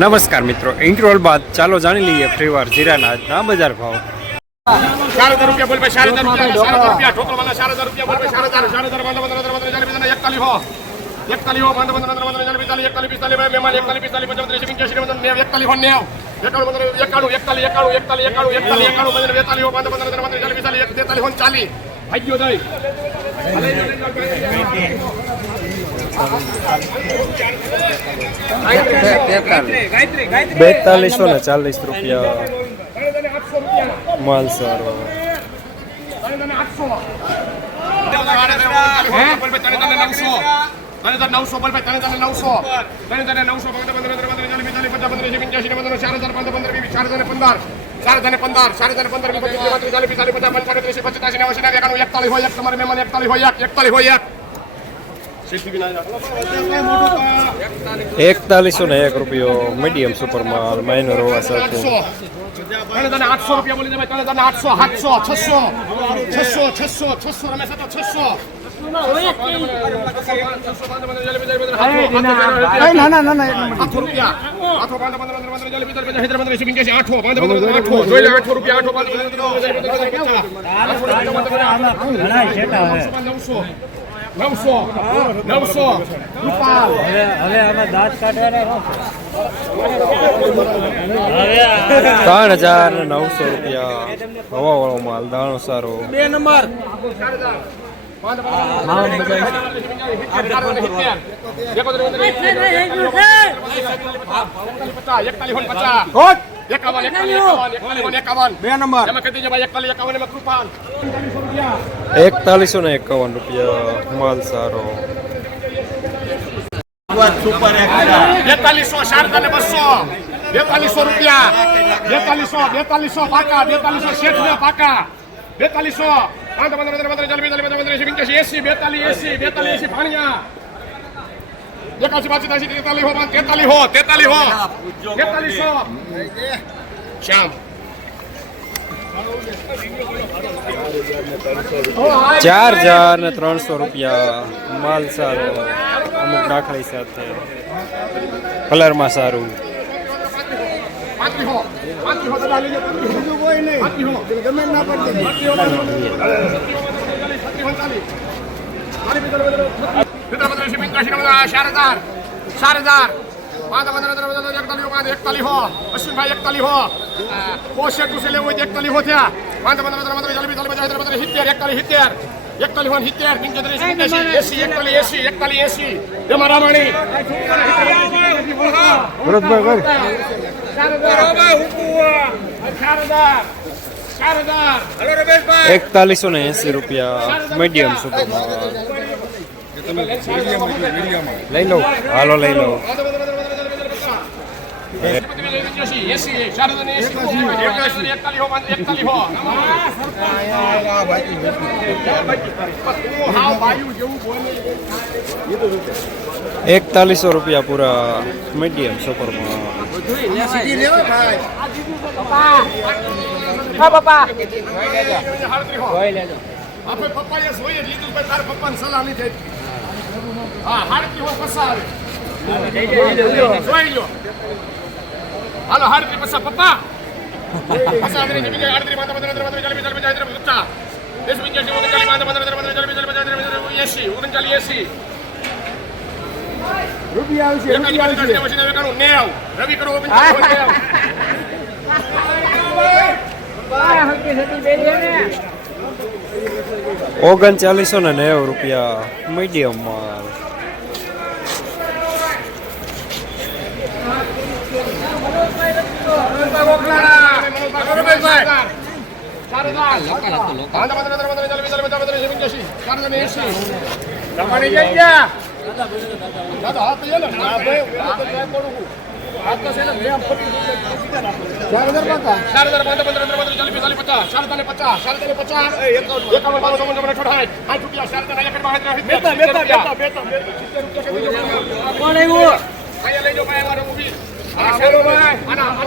નમસ્કાર મિત્રો, ઇન્ટરવલ બાદ ચાલો જાણી લઈએ ફ્રીવાર જીરાના આજના બજાર ભાવ। 4000 રૂપિયા બોલ ભાઈ, 4000 રૂપિયા ઠોકરવાલા 4000 રૂપિયા બોલ ભાઈ, 4000 માલ સારો। 900 બોલ ભાઈ, 900 4101 રૂપિયો મીડિયમ સુપર માલ માઇનર હોવા સાથે। 800 રૂપિયા બોલી દે ભાઈ, 800 700 600 600 રમેશ તો 600 ₹3900 હવા વાળો માલ દાણો સારો। 2 નંબર 4151 રૂપિયા માલ સારો। 4200 રૂપિયા 4200 પાકા 4200 શેઠના પાકા 4200 ભાણિયા 43 શ્યામ 4300 રૂપિયા માલ સારો, અમુક દાખલી સાથે કલરમાં સારું। 4180 રૂપિયા મીડિયમ સુપર માલ। લઈ લો, હાલો લઈ લો। 4100 રૂપિયા પૂરા મીડિયમ સુપર માલ। આપણે પપ્પાએ જોઈએ લીધું ભાઈ, તારા પપ્પાને સલાહ લીધી હા હાડકી હો પસાર જોઈ લો હાલો હાડકી પસાર પપ્પા પસાર દે કે હાડકી માતા માતા માતા જલ્દી જલ્દી જલ્દી બચ્ચા દેશ વિજય ઓને જલ્દી માતા માતા જલ્દી જલ્દી જલ્દી 80 રૂપિયા આવશે નેવ રવિ કરો 3990 રૂપિયા મીડિયમ માલ।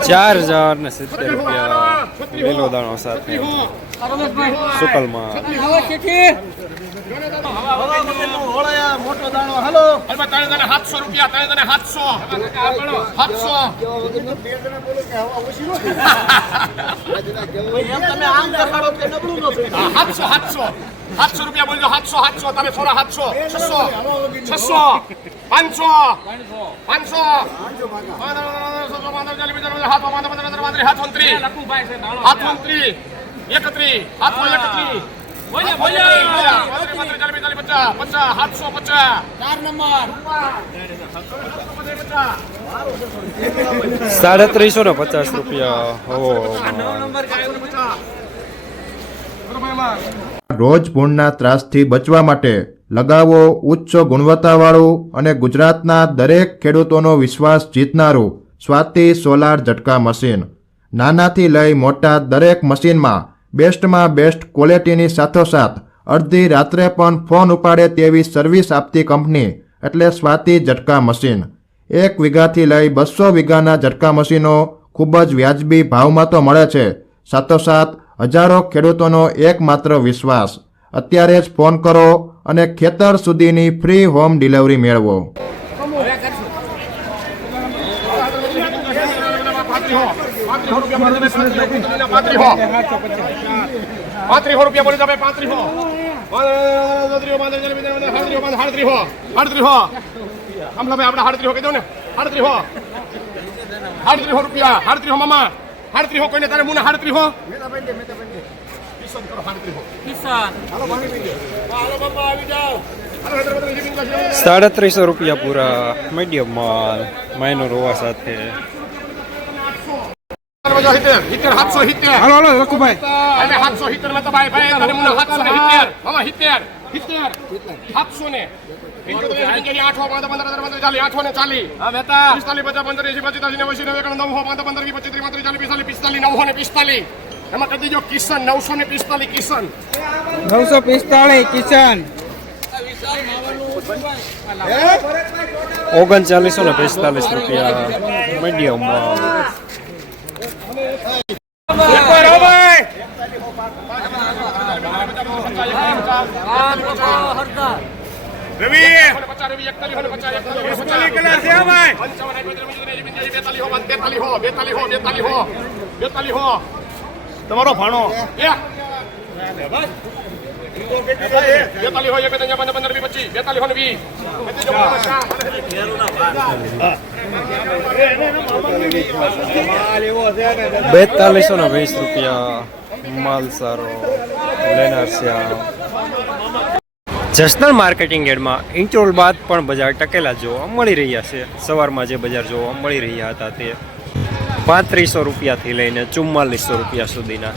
4070 રૂપિયા લીલો દાણો સાથે સુકલમાં। મોટો દાણો હાલો અલબત્ત ત્રણ જણા 700 રૂપિયા, ત્રણ જણા 700. એમ તમે આમ દેખાડો કે નબળું ન થઈ 700 રૂપિયા બોલજો. 700 તમે થોડા 700, 600, 500, 500. સાડત્રીસો ને 50 રૂપિયા. રોજ ભૂણના ત્રાસથી બચવા માટે લગાવો ઉચ્ચ ગુણવત્તાવાળું અને ગુજરાતના દરેક ખેડૂતોનો વિશ્વાસ જીતનારું સ્વાતિ સોલાર ઝટકા મશીન. નાનાથી લઈ મોટા દરેક મશીનમાં બેસ્ટમાં બેસ્ટ ક્વોલિટીની સાથોસાથ અડધી રાત્રે પણ ફોન ઉપાડે તેવી સર્વિસ આપતી કંપની એટલે સ્વાતિ ઝટકા મશીન. 1 વીઘાથી લઈ 200 વીઘાના ઝટકા મશીનો ખૂબ જ વ્યાજબી ભાવમાં તો મળે છે, સાથોસાથ હજારો ખેડૂતોનો એકમાત્ર વિશ્વાસ. અત્યારે જ ફોન કરો અને ખેતર સુધીની ફ્રી હોમ ડિલિવરી મેળવો. ₹35 બોલી તમે 38 રૂપિયા. 38 મામા 38 કોઈને તારે મુના 38 ₹37 રૂપિયા પૂરા. મીડિયમ માલ માઇનો રોવા સાથે. 770. હાલો હાલો રકુભાઈ. અને 770 માં તો ભાઈ ભાઈ તારે મુના 770 મામા 70 700 ને 8 ને 40 હા બેટા 45 50 55 એમાં કહી દેજો કિશન 945 કિશન 945 કિચન. 3945 રૂપિયા. મીડિયમ માલ. રવિ તમારો ભાણો 4220 રૂપિયા. માલ સારો. લેનાર શ્યામ. જસદણ માર્કેટિંગ યાર્ડમાં ઇન્ટરવલ બાદ પણ બજાર ટકેલા જોવા મળી રહ્યા છે. સવારમાં જે બજાર જોવા મળી રહ્યા હતા તે 3500 રૂપિયાથી લઈને 4400 રૂપિયા સુધીના.